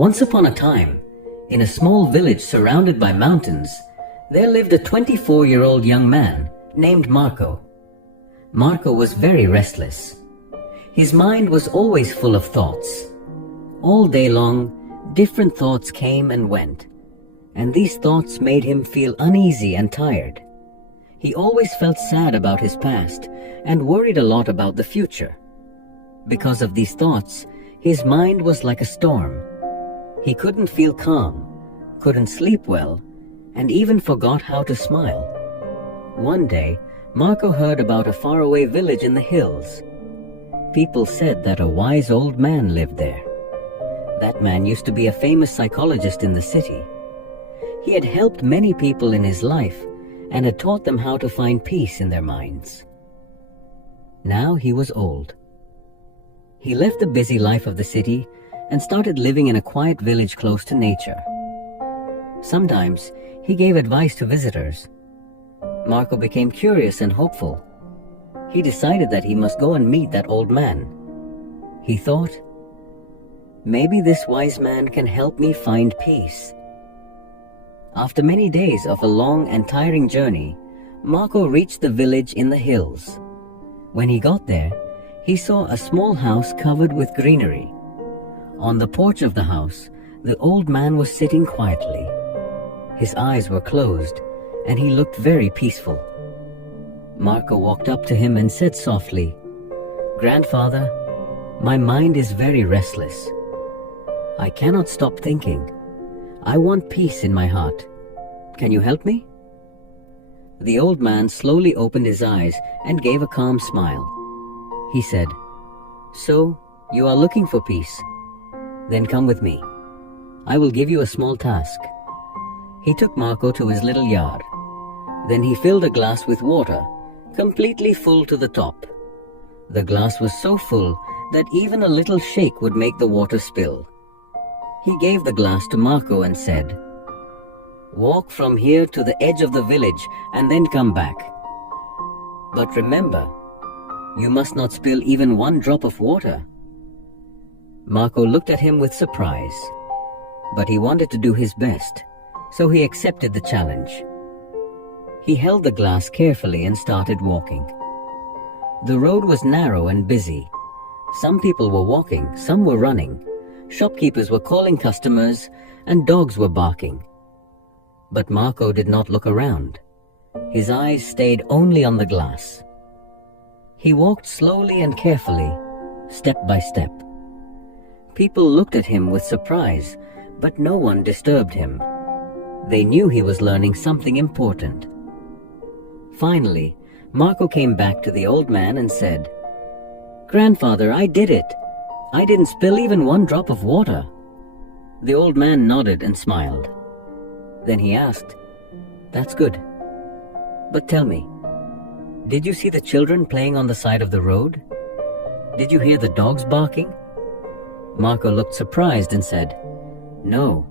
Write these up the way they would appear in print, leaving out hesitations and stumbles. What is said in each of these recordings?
Once upon a time, in a small village surrounded by mountains, there lived a 24-year-old young man named Marco. Marco was very restless. His mind was always full of thoughts. All day long, different thoughts came and went, and these thoughts made him feel uneasy and tired. He always felt sad about his past and worried a lot about the future. Because of these thoughts, his mind was like a storm. He couldn't feel calm, couldn't sleep well, and even forgot how to smile. One day, Marco heard about a faraway village in the hills. People said that a wise old man lived there. That man used to be a famous psychologist in the city. He had helped many people in his life and had taught them how to find peace in their minds. Now he was old. He left the busy life of the city and started living in a quiet village close to nature. Sometimes he gave advice to visitors. Marco became curious and hopeful. He decided that he must go and meet that old man. He thought, maybe this wise man can help me find peace. After many days of a long and tiring journey, Marco reached the village in the hills. When he got there, he saw a small house covered with greenery. On the porch of the house, the old man was sitting quietly. His eyes were closed, and he looked very peaceful. Marco walked up to him and said softly, "Grandfather, my mind is very restless. I cannot stop thinking. I want peace in my heart. Can you help me?" The old man slowly opened his eyes and gave a calm smile. He said, "So, you are looking for peace? Then come with me. I will give you a small task." He took Marco to his little yard. Then he filled a glass with water, completely full to the top. The glass was so full that even a little shake would make the water spill. He gave the glass to Marco and said, "Walk from here to the edge of the village and then come back. But remember, you must not spill even one drop of water." Marco looked at him with surprise, but he wanted to do his best, so he accepted the challenge. He held the glass carefully and started walking. The road was narrow and busy. Some people were walking, some were running. Shopkeepers were calling customers, and dogs were barking. But Marco did not look around. His eyes stayed only on the glass. He walked slowly and carefully, step by step. People looked at him with surprise, but no one disturbed him. They knew he was learning something important. Finally, Marco came back to the old man and said, "Grandfather, I did it. I didn't spill even one drop of water." The old man nodded and smiled. Then he asked, "That's good. But tell me, did you see the children playing on the side of the road? Did you hear the dogs barking?" Marco looked surprised and said, "No,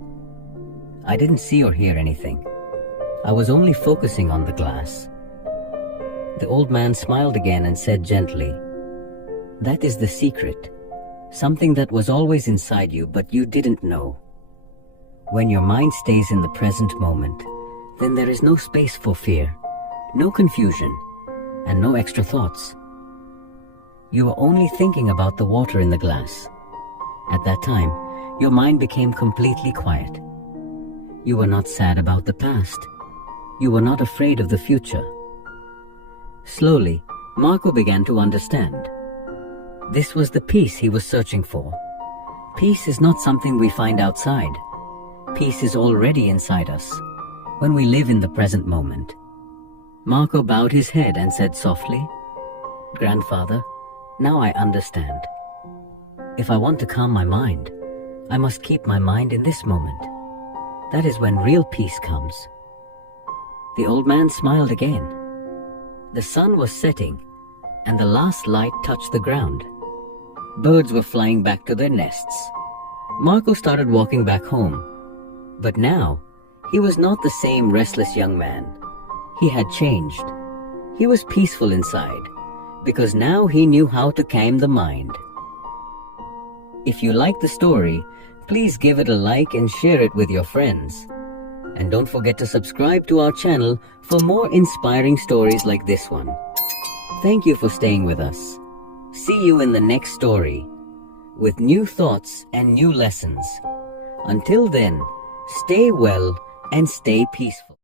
I didn't see or hear anything. I was only focusing on the glass." The old man smiled again and said gently, "That is the secret. Something that was always inside you, but you didn't know. When your mind stays in the present moment, then there is no space for fear, no confusion, and no extra thoughts. You are only thinking about the water in the glass. At that time, your mind became completely quiet. You were not sad about the past. You were not afraid of the future." Slowly, Marco began to understand. This was the peace he was searching for. Peace is not something we find outside. Peace is already inside us, when we live in the present moment. Marco bowed his head and said softly, "Grandfather, now I understand. If I want to calm my mind, I must keep my mind in this moment. That is when real peace comes." The old man smiled again. The sun was setting, and the last light touched the ground. Birds were flying back to their nests. Marco started walking back home. But now, he was not the same restless young man. He had changed. He was peaceful inside, because now he knew how to calm the mind. If you like the story, Please give it a like and share it with your friends. And don't forget to subscribe to our channel for more inspiring stories like this one. Thank you for staying with us. See you in the next story with new thoughts and new lessons. Until then, stay well and stay peaceful.